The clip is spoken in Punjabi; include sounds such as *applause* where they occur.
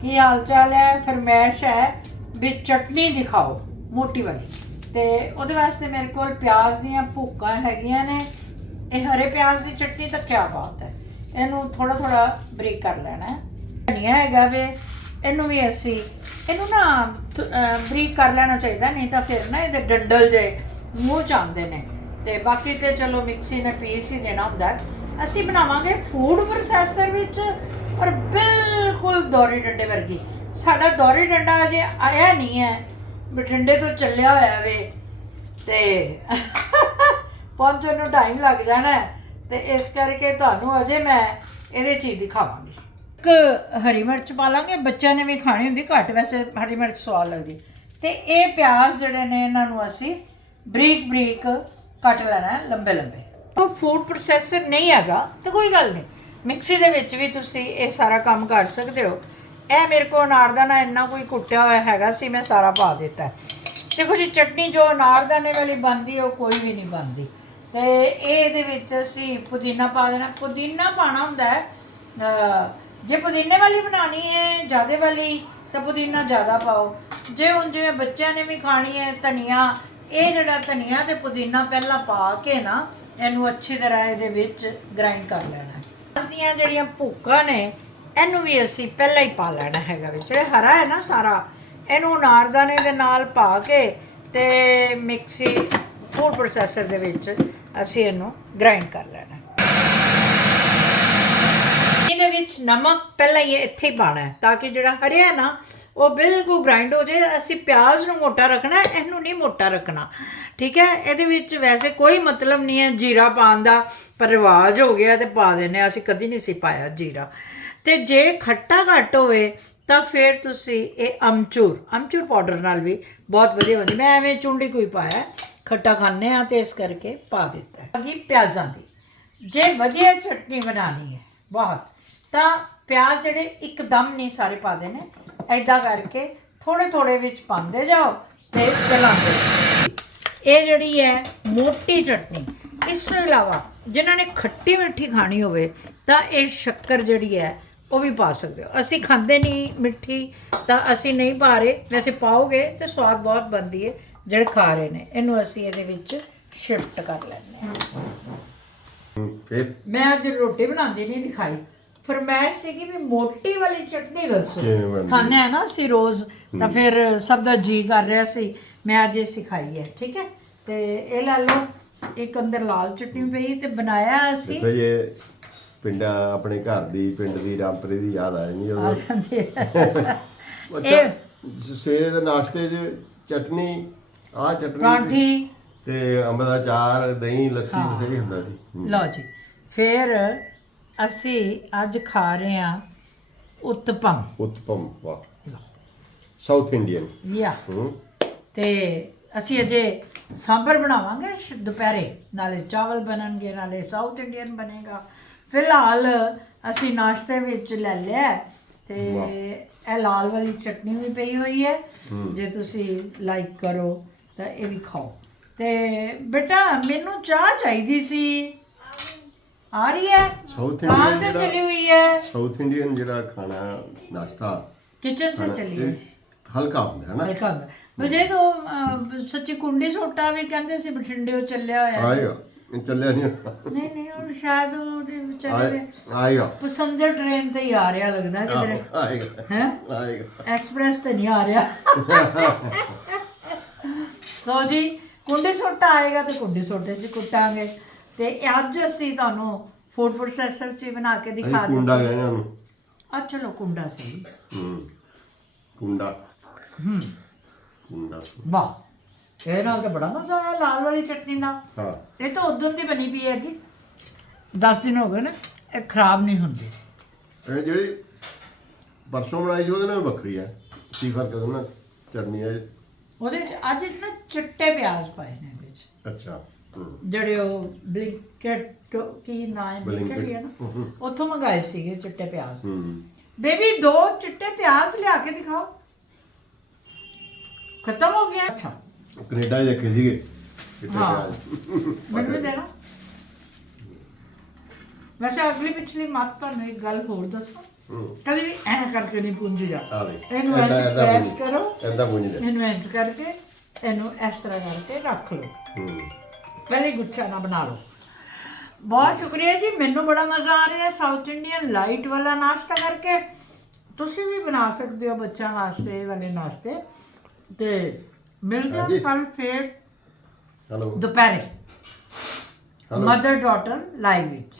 ਕੀ ਹਾਲ ਚਾਲ ਹੈ? ਫਰਮੈਸ਼ ਹੈ ਵੀ ਚਟਨੀ ਦਿਖਾਓ, ਮੋਟੀ ਵਾਲੀ। ਤੇ ਉਹਦੇ ਵਾਸਤੇ ਮੇਰੇ ਕੋਲ ਪਿਆਜ਼ ਦੀਆਂ ਭੁੱਕਾਂ ਹੈਗੀਆਂ ਨੇ। ਇਹ ਹਰੇ ਪਿਆਜ਼ ਦੀ ਚਟਨੀ ਤਾਂ ਕਿਆ ਬਾਤ ਹੈ। ਇਹਨੂੰ ਥੋੜਾ ਥੋੜਾ ਬਰੀਕ ਕਰ ਲੈਣਾ ਹੈ। ਧਨੀਆ ਹੈਗਾ ਵੇ, ਇਹਨੂੰ ਵੀ ਅਸੀਂ, ਇਹਨੂੰ ਨਾ ਬਰੀਕ ਕਰ ਲੈਣਾ ਚਾਹੀਦਾ, ਨਹੀਂ ਤਾਂ ਫਿਰ ਨਾ ਇਹਦੇ ਡੰਡਲ ਜੇ ਮੂੰਹ ਚ ਆਉਂਦੇ ਨੇ। ਤੇ ਬਾਕੀ ਤੇ ਚਲੋ ਮਿਕਸੀ ਨੇ ਪੀਸ ਹੀ ਦੇਣਾ ਹੁੰਦਾ ਅਸੀਂ ਬਣਾਵਾਂਗੇ ਫੂਡ ਪ੍ਰੋਸੈਸਰ ਵਿੱਚ ਔਰ ਬਿਲਕੁਲ ਦੋਰੀ ਡੰਡੇ ਵਰਗੀ। ਸਾਡਾ ਦੋਰੀ ਡੰਡਾ ਅਜੇ ਆਇਆ ਨਹੀਂ ਹੈ ਬਠਿੰਡੇ ਤੋਂ ਚੱਲਿਆ ਹੋਇਆ ਵੇ ਤੇ *laughs* ਪਹੁੰਚਣ ਨੂੰ ਟਾਈਮ ਲੱਗ ਜਾਣਾ ਹੈ ਤੇ ਇਸ ਕਰਕੇ ਤੁਹਾਨੂੰ ਅਜੇ ਮੈਂ ਇਹਦੇ ਚੀਜ਼ ਦਿਖਾਵਾਂਗੀ। ਇੱਕ ਹਰੀ ਮਿਰਚ ਪਾ ਲਾਂਗੇ, ਬੱਚਿਆਂ ਨੇ ਵੀ ਖਾਣੀ ਹੁੰਦੀ ਘੱਟ, ਵੈਸੇ ਹਰੀ ਮਿਰਚ ਸਵਾਦ ਲੱਗਦੀ। ਤੇ ਇਹ ਪਿਆਜ਼ ਜਿਹੜੇ ਨੇ ਇਹਨਾਂ ਨੂੰ ਅਸੀਂ ਬਰੀਕ ਬਰੀਕ ਕੱਟ ਲੈਣਾ ਲੰਬੇ ਲੰਬੇ। ਉਹ ਫੂਡ ਪ੍ਰੋਸੈਸਰ ਨਹੀਂ ਹੈਗਾ, ਤੇ ਕੋਈ ਗੱਲ ਨਹੀਂ। ਮਿਕਸੀ ਦੇ ਵਿੱਚ ਵੀ ਤੁਸੀਂ ਇਹ ਸਾਰਾ ਕੰਮ ਕਰ ਸਕਦੇ ਹੋ। ਇਹ ਮੇਰੇ ਕੋਲ ਅਨਾਰਦਾਨਾ ਇੰਨਾ ਕੋਈ ਕੁੱਟਿਆ ਹੋਇਆ ਹੈਗਾ ਸੀ, ਮੈਂ ਸਾਰਾ ਪਾ ਦਿੱਤਾ ਦੇਖੋ ਜੀ, ਚਟਨੀ ਜੋ ਅਨਾਰਦਾਨੇ ਵਾਲੀ ਬਣਦੀ, ਉਹ ਕੋਈ ਵੀ ਨਹੀਂ ਬਣਦੀ। ਤੇ ਇਹ ਇਹਦੇ ਵਿੱਚ ਅਸੀਂ ਪੁਦੀਨਾ ਪਾ ਦੇਣਾ। ਪੁਦੀਨਾ ਪਾਣਾ ਹੁੰਦਾ ਹੈ ਜੇ ਪੁਦੀਨੇ ਵਾਲੀ ਬਣਾਣੀ ਹੈ, ਜ਼ਿਆਦੇ ਵਾਲੀ, ਤਾਂ ਪੁਦੀਨਾ ਜ਼ਿਆਦਾ ਪਾਓ। ਜੇ ਹੁਣ ਜਿਵੇਂ ਬੱਚਿਆਂ ਨੇ ਵੀ ਖਾਣੀ ਹੈ ਧਨੀਆ, ਇਹ ਜਿਹੜਾ ਧਨੀਆ ਤੇ ਪੁਦੀਨਾ ਪਹਿਲਾਂ ਪਾ ਕੇ ਨਾ, ਇਹਨੂੰ ਅੱਛੀ ਤਰ੍ਹਾਂ ਇਹਦੇ ਵਿੱਚ ਗ੍ਰਾਈਂਡ ਕਰ ਲੈਣਾ ਦੀਆਂ ਜਿਹੜੀਆਂ ਭੁੱਕਾਂ ਨੇ, ਇਹਨੂੰ ਵੀ ਅਸੀਂ ਪਹਿਲਾਂ ਹੀ ਪਾ ਲੈਣਾ ਹੈਗਾ ਵਿੱਚ ਜਿਹੜਾ ਹਰਾ ਹੈ ਨਾ ਸਾਰਾ, ਇਹਨੂੰ ਅਨਾਰਦਾਨੇ ਦੇ ਨਾਲ ਪਾ ਕੇ ਤੇ ਮਿਕਸੀ ਫੂਡ ਪ੍ਰੋਸੈਸਰ ਦੇ ਵਿੱਚ ਅਸੀਂ ਇਹਨੂੰ ਗ੍ਰਾਈਂਡ ਕਰ ਲੈਣਾ ਇਹਦੇ ਵਿੱਚ ਨਮਕ ਪਹਿਲਾਂ ਹੀ ਇੱਥੇ ਹੀ ਪਾਣਾ ਤਾਂ ਕਿ ਜਿਹੜਾ ਹਰਿਆ ਨਾ, ਉਹ ਬਿਲਕੁਲ ਗ੍ਰਾਈਂਡ ਹੋ ਜਾਏ। ਅਸੀਂ ਪਿਆਜ਼ ਨੂੰ ਮੋਟਾ ਰੱਖਣਾ ਇਹਨੂੰ ਨਹੀਂ ਮੋਟਾ ਰੱਖਣਾ। ਠੀਕ ਹੈ? ਇਹਦੇ ਵਿੱਚ ਵੈਸੇ ਕੋਈ ਮਤਲਬ ਨਹੀਂ ਹੈ ਜੀਰਾ ਪਾਉਣ ਦਾ, ਪਰ ਰਿਵਾਜ ਹੋ ਗਿਆ ਤੇ ਪਾ ਦਿੰਦੇ ਹਾਂ। ਅਸੀਂ ਕਦੀ ਨਹੀਂ ਸੀ ਪਾਇਆ ਜੀਰਾ। ਤੇ ਜੇ ਖੱਟਾ ਘੱਟ ਹੋਵੇ, ਤਾਂ ਫਿਰ ਤੁਸੀਂ ਇਹ ਅਮਚੂਰ ਅਮਚੂਰ ਪਾਊਡਰ ਨਾਲ ਵੀ ਬਹੁਤ ਵਧੀਆ ਬਣਦੀ। ਮੈਂ ਐਵੇਂ ਚੁੰਡੀ ਕੋਈ ਪਾਇਆ, ਖੱਟਾ ਖਾਂਦੇ ਆ ਤੇ ਇਸ ਕਰਕੇ ਪਾ ਦਿੱਤਾ ਹੈ। ਅਗੀ ਪਿਆਜ਼ਾਂ ਦੀ। ਜੇ ਵਧੀਆ ਚਟਨੀ ਬਣਾਣੀ ਹੈ, ਬਹੁਤ। ਤਾਂ ਪਿਆਜ਼ ਜਿਹੜੇ ਇੱਕਦਮ ਨਹੀਂ ਸਾਰੇ ਪਾ ਦੇਣੇ। ਐਦਾਂ ਕਰਕੇ ਥੋੜੇ ਥੋੜੇ ਵਿੱਚ ਪਾਉਂਦੇ ਜਾਓ ਤੇ ਚਲਾਉਂਦੇ। ਇਹ ਜਿਹੜੀ ਹੈ ਮੋਟੀ ਚਟਨੀ ਇਸ ਤੋਂ ਇਲਾਵਾ ਜਿਨ੍ਹਾਂ ਨੇ ਖੱਟੀ ਮਿੱਠੀ ਖਾਣੀ ਹੋਵੇ ਤਾਂ ਇਹ ਸ਼ੱਕਰ ਜਿਹੜੀ ਹੈ ਉਹ ਵੀ ਪਾ ਸਕਦੇ ਹੋ। ਅਸੀਂ ਖਾਂਦੇ ਨਹੀਂ ਮਿੱਠੀ ਤਾਂ ਅਸੀਂ ਨਹੀਂ ਪਾ ਰਹੇ। ਵੈਸੇ ਪਾਓਗੇ ਤੇ ਸਵਾਦ ਬਹੁਤ ਬਣਦੀ ਹੈ ਜਿਹੜੇ ਖਾ ਰਹੇ ਨੇ। ਇਹਨੂੰ ਅਸੀਂ ਇਹਦੇ ਵਿੱਚ ਸ਼ਿਫਟ ਕਰ ਲੈਂਦੇ ਹਾਂ। ਹੂੰ, ਫਿਰ ਮੈਂ ਅੱਜ ਰੋਟੀ ਬਣਾਉਂਦੀ ਨਹੀਂ ਦਿਖਾਈ। ਫਰਮਾਇਸ਼ ਸੀਗੀ ਵੀ ਮੋਟੀ ਵਾਲੀ ਚਟਨੀ ਦੱਸੋ। ਕਿਵੇਂ ਬਣਦੀ? ਖਾਣੇ ਆ ਨਾ ਅਸੀਂ ਰੋਜ਼ ਤਾਂ ਫਿਰ ਸਭ ਦਾ ਜੀ ਕਰ ਰਿਹਾ ਸੀ ਮੈਂ ਅੱਜ ਇਹ ਸਿਖਾਈ ਹੈ ਠੀਕ ਹੈ? ਤੇ ਇਹ ਲੈ ਲਓ ਇੱਕ ਅੰਦਰ ਲਾਲ ਚਟਨੀ ਪਈ ਤੇ ਬਣਾਇਆ ਅਸੀਂ। ਦੇਖੋ ਇਹ ਪਿੰਡਾਂ ਆਪਣੇ ਘਰ ਦੀ ਪਿੰਡ ਦੀ ਰਾਮਪੁਰੇ ਦੀ ਯਾਦ ਆ ਜਾਂਦੀ ਆ ਹੈ। *laughs* ਅੱਛਾ ਸਵੇਰੇ ਦੇ ਨਾਸ਼ਤੇ 'ਚ ਚਟਨੀ ਆਹ ਚਟਨੀ ਪਰਾਂਠੀ। ਤੇ ਅੰਬ ਦਾ ਚਾਰ ਦਹੀਂ ਲੱਸੀ ਬਥੇਰੀ ਹੁੰਦਾ ਸੀ। ਹੂੰ। ਲਓ ਜੀ ਫਿਰ ਅਸੀਂ ਅੱਜ ਖਾ ਰਹੇ ਹਾਂ ਉਤਪਮ। ਉਤਪਮ ਵਾਹ। ਸਾਊਥ ਇੰਡੀਅਨ ਯਾ। ਹੂੰ। ਤੇ ਅਸੀਂ ਅਜੇ ਸਾਂਬਰ ਬਣਾਵਾਂਗੇ ਸ਼- ਦੁਪਹਿਰੇ। ਨਾਲੇ ਚਾਵਲ ਬਣਨਗੇ ਨਾਲੇ ਸਾਊਥ ਇੰਡੀਅਨ ਬਣੇਗਾ। ਫਿਲਹਾਲ ਅਸੀਂ ਨਾਸ਼ਤੇ ਵਿੱਚ ਲੈ ਲਿਆ ਹੈ ਤੇ ਇਹ ਲਾਲ ਵਾਲੀ ਚਟਨੀ ਵੀ ਪਈ ਹੋਈ ਹੈ। ਜੇ ਤੁਸੀਂ ਲਾਈਕ ਕਰੋ ਤਾਂ ਇਹ ਵੀ ਖਾਓ। ਤੇ ਬੇਟਾ ਮੈਨੂੰ ਚਾਹ ਚਾਹੀਦੀ ਸੀ। ਆ ਰਹੀ ਹੈ ਸਾਊਥ ਕਹਾਂ ਇੰਡੀਅਨ ਸੇ ਜਿਹੜਾ ਚਲੀ हुई है ਸਾਊਥ ਇੰਡੀਅਨ ਜਿਹੜਾ ਖਾਣਾ ਨਾਸ਼ਤਾ किचन से चली है ਇਹ ਹਲਕਾ ਹੁੰਦਾ ਹੈ ਨਾ ਹਲਕਾ ਹੁੰਦਾ ਮੁਝੇ ਤਾਂ ਅਹ, ਸੱਚੀ ਕੁੰਡੀ ਸੋਟਾ ਵੀ ਕਹਿੰਦੇ ਸੀ ਬਠਿੰਡੇ ਉਹ ਚੱਲਿਆ ਹੋਇਆ ਆਏਗਾ ਇਹ ਚੱਲਿਆ ਨਹੀਂ ਨਹੀਂ ਨਹੀਂ ਉਹ ਸ਼ਾਇਦ ਉਹਦੇ ਵਿਚਾਰੇ ਦੇ ਆਏ- ਆਏਗਾ ਪਸੰਦਰ ਟ੍ਰੇਨ ਤੇ ਹੀ ਆ ਰਿਹਾ ਲੱਗਦਾ ਕਿਧਰੇ ਆਹੋ, ਆਏਗਾ ਹੈ ਆਏਗਾ ਐਕਸਪ੍ਰੈਸ ਤੇ ਨਹੀਂ ਆ ਰਿਹਾ *laughs* ਸੋ ਜੀ ਕੁੰਡੀ ਸੋਟਾ ਆਏਗਾ ਤੇ ਕੁੰਡੀ ਸੋਟੇ 'ਚ ਕੁੱਟਾਂਗੇ ਤੇ ਅੱਜ ਅਸੀਂ ਤੁਹਾਨੂੰ ਫੂਡ ਪ੍ਰੋਸੈਸਰ 'ਚ ਹੀ ਬਣਾ ਕੇ ਅਸੀਂ ਦਿਖਾ ਕੁੰਡਾ ਦਿੰਦੇ ਕਹਿੰਦੇ ਉਹਨੂੰ। ਆ ਚਲੋ ਕੁੰਡਾ ਸਹੀ। ਹੂੰ ਕੁੰਡਾ। ਹੂੰ। ਕੁੰਡਾ। ਵਾਹ ਇਹ ਨਾਲ ਤਾਂ ਬੜਾ ਮਜ਼ਾ ਆਇਆ ਲਾਲ ਵਾਲੀ ਚਟਨੀ ਨਾਲ। ਹਾਂ। ਇਹ ਤਾਂ ਉਦੋਂ ਦੀ ਬਣੀ ਪਈ ਹੈ ਜੀ। 10 ਦਿਨ ਹੋ ਗਏ ਨਾ ਇਹ ਖਰਾਬ ਨਹੀਂ ਹੁੰਦੀ। ਇਹ ਜਿਹੜੀ ਪਰਸੋਂ ਬਣਾਈ ਸੀ ਉਹਦੇ ਨਾਲ ਵੱਖਰੀ ਹੈ। ਕੀ ਫ਼ਰਕ ਹੈ ਉਹਨਾਂ ਚਟਨੀ ਹੈ। ਉਹਦੇ ਚ ਅੱਜ ਨਾ ਚਿੱਟੇ ਪਿਆਜ਼ ਪਾਏ ਨੇ ਇਹਦੇ ਚ ਅੱਛਾ। ਹੂੰ ਜਿਹੜੇ ਉਹ ਬਲਿੰਕਟ ਕੀ ਨਾਂ ਹੈ? ਬਲਿੰਕਟ ਹੀ ਹੈ ਨਾ। ਹੂੰ। ਉੱਥੋਂ ਮੰਗਾਏ ਸੀਗੇ ਚਿੱਟੇ ਪਿਆਜ਼। ਹੂੰ ਬੇਬੀ ਦੋ ਚਿੱਟੇ ਪਿਆਜ਼ ਲਿਆ ਕੇ ਦਿਖਾਓ। ਖਤਮ ਹੋ ਗਿਆ। ਅੱਛਾ। ਕੈਨੇਡਾ 'ਚ ਦੇਖੇ ਸੀਗੇ ਹਾਂ। ਗਿਆ ਮੈਨੂੰ ਵੀ ਦੇਣਾ। ਵੈਸੇ ਅਗਲੀ ਪਿਛਲੀ ਮੱਤ ਤੁਹਾਨੂੰ ਇੱਕ ਗੱਲ ਹੋਰ ਦੱਸਾਂ। ਹੂੰ ਕਦੇ ਵੀ ਐ ਕਰਕੇ ਨਹੀਂ ਪੁੰਜਦਾ ਆ ਦੇ ਇਹਨੂੰ ਐਂ ਏਦਾਂ ਪ੍ਰੈਸ ਪੁੰਜ- ਕਰੋ। ਏਦਾਂ ਪੁੰਜਦੇ ਇਹਨੂੰ ਇੰਜ ਕਰਕੇ ਇਹਨੂੰ ਇਸ ਤਰ੍ਹਾਂ ਕਰਕੇ ਰੱਖ ਲਓ। ਹੂੰ ਪਹਿਲੇ ਗੁੱਛਾ ਨਾ ਬਣਾ ਲਓ। ਬਹੁਤ ਸ਼ੁਕਰੀਆ ਜੀ ਮੈਨੂੰ ਬੜਾ ਮਜ਼ਾ ਆ ਰਿਹਾ ਸਾਊਥ ਇੰਡੀਅਨ ਲਾਈਟ ਵਾਲਾ ਨਾਸ਼ਤਾ ਕਰਕੇ। ਤੁਸੀਂ ਵੀ ਬਣਾ ਸਕਦੇ ਹੋ ਬੱਚਿਆਂ ਵਾਸਤੇ ਇਹ ਵਾਲੇ ਨਾਸ਼ਤੇ। ਤੇ ਮਿਲਦੇ ਹਾਂ ਹਾਂਜੀ। ਕੱਲ ਫੇਰ ਹਲੋ। ਦੁਪਹਿਰੇ. ਮਦਰ ਡਾਟਰ ਲਾਈਵ ਵਿੱਚ।